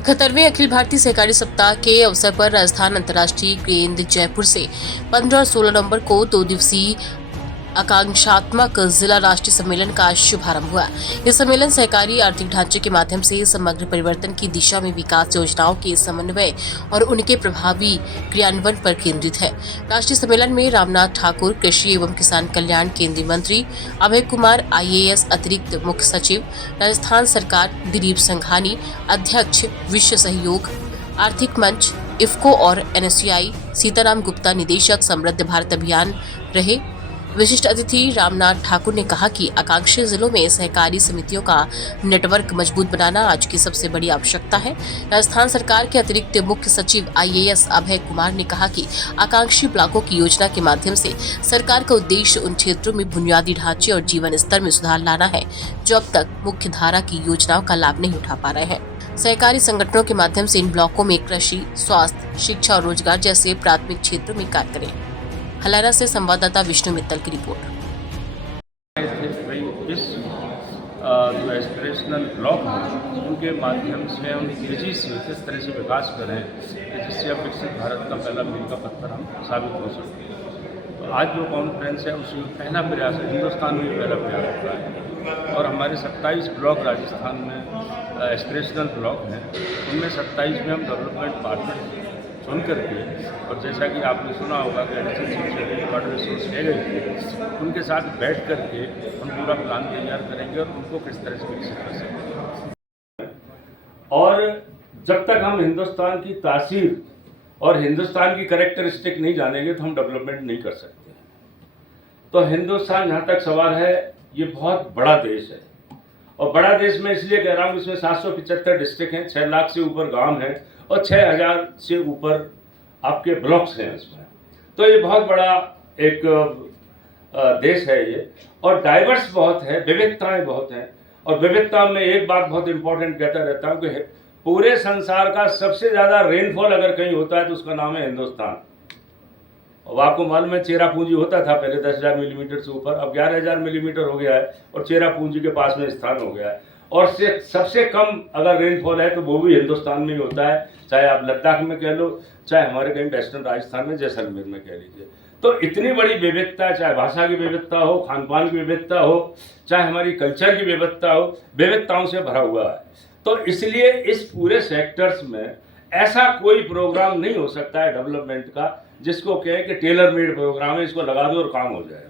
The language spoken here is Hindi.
71वें अखिल भारतीय सहकारी सप्ताह के अवसर पर राजस्थान अंतर्राष्ट्रीय केंद्र जयपुर से 15 और 16 नवंबर को 2 दिवसीय आकांक्षात्मक जिला राष्ट्रीय सम्मेलन का शुभारंभ हुआ। यह सम्मेलन सहकारी आर्थिक ढांचे के माध्यम से समग्र परिवर्तन की दिशा में विकास योजनाओं के समन्वय और उनके प्रभावी क्रियान्वयन पर केंद्रित है। राष्ट्रीय सम्मेलन में रामनाथ ठाकुर, कृषि एवं किसान कल्याण केंद्रीय मंत्री, अभय कुमार IAS अतिरिक्त मुख्य सचिव, राजस्थान सरकार, दिलीप संघानी अध्यक्ष, विश्व सहयोग आर्थिक मंच, इफ्को और NSCI, सीताराम गुप्ता निदेशक, समृद्ध भारत अभियान रहे। विशिष्ट अतिथि रामनाथ ठाकुर ने कहा कि आकांक्षी जिलों में सहकारी समितियों का नेटवर्क मजबूत बनाना आज की सबसे बड़ी आवश्यकता है। राजस्थान सरकार के अतिरिक्त मुख्य सचिव IAS अभय कुमार ने कहा कि आकांक्षी ब्लॉकों की योजना के माध्यम से सरकार का उद्देश्य उन क्षेत्रों में बुनियादी ढांचे और जीवन स्तर में सुधार लाना है जो अब तक मुख्य धारा की योजनाओं का लाभ नहीं उठा पा रहे हैं। सहकारी संगठनों के माध्यम से इन ब्लॉकों में कृषि, स्वास्थ्य, शिक्षा और रोजगार जैसे प्राथमिक क्षेत्रों में कार्य करें। हलारा से संवाददाता विष्णु मित्तल की रिपोर्ट। इस जो एस्पिरेशनल ब्लॉक हैं उनके माध्यम से हम तेजी से किस तरह से विकास करें जिससे अब विकसित भारत का पहला मील का पत्थर हम साबित हो सकते। तो आज जो कॉन्फ्रेंस है उसमें पहला प्रयास है, हिंदुस्तान में पहला प्रयास होता है और हमारे 27 ब्लॉक राजस्थान में एस्पिरेशनल ब्लॉक हैं। उनमें 27 में हम डेवलपमेंट पार्टनर चुन करके, और जैसा कि आपने सुना होगा कि वाटर रिसोर्स ले गए थे, उनके साथ बैठ करके हम पूरा प्लान तैयार करेंगे और उनको किस तरह से विकसित कर सकते हैं। और जब तक हम हिंदुस्तान की तासीर और हिंदुस्तान की कैरेक्टरिस्टिक नहीं जानेंगे तो हम डेवलपमेंट नहीं कर सकते। तो हिंदुस्तान जहाँ तक सवाल है, ये बहुत बड़ा देश है और बड़ा देश में इसलिए कह रहा हूँ, इसमें 775 डिस्ट्रिक्ट हैं, 6 लाख से ऊपर गांव हैं और 6000 से ऊपर आपके ब्लॉक्स हैं इसमें। तो ये बहुत बड़ा एक देश है ये, और डाइवर्स बहुत है, विविधताएं बहुत हैं। और विविधता में एक बात बहुत इंपॉर्टेंट कहता रहता हूँ कि पूरे संसार का सबसे ज़्यादा रेनफॉल अगर कहीं होता है तो उसका नाम है हिंदुस्तान। अब आपको मालूम है चेरापूंजी होता था पहले 10,000 मिलीमीटर से ऊपर, अब 11,000 मिलीमीटर हो गया है और चेरापूंजी के पास में स्थान हो गया है। और सबसे कम अगर रेनफॉल है तो वो भी हिंदुस्तान में ही होता है, चाहे आप लद्दाख में कह लो, चाहे हमारे कहीं वेस्टर्न राजस्थान में जैसलमेर में कह लीजिए। तो इतनी बड़ी विविधता, चाहे भाषा की विविधता हो, खान पान की विविधता हो, चाहे हमारी कल्चर की विविधता हो, विविधताओं से भरा हुआ है। तो इसलिए इस पूरे सेक्टर्स में ऐसा कोई प्रोग्राम नहीं हो सकता है डेवलपमेंट का जिसको कहें कि टेलर मेड प्रोग्राम है, इसको लगा दो और काम हो जाएगा।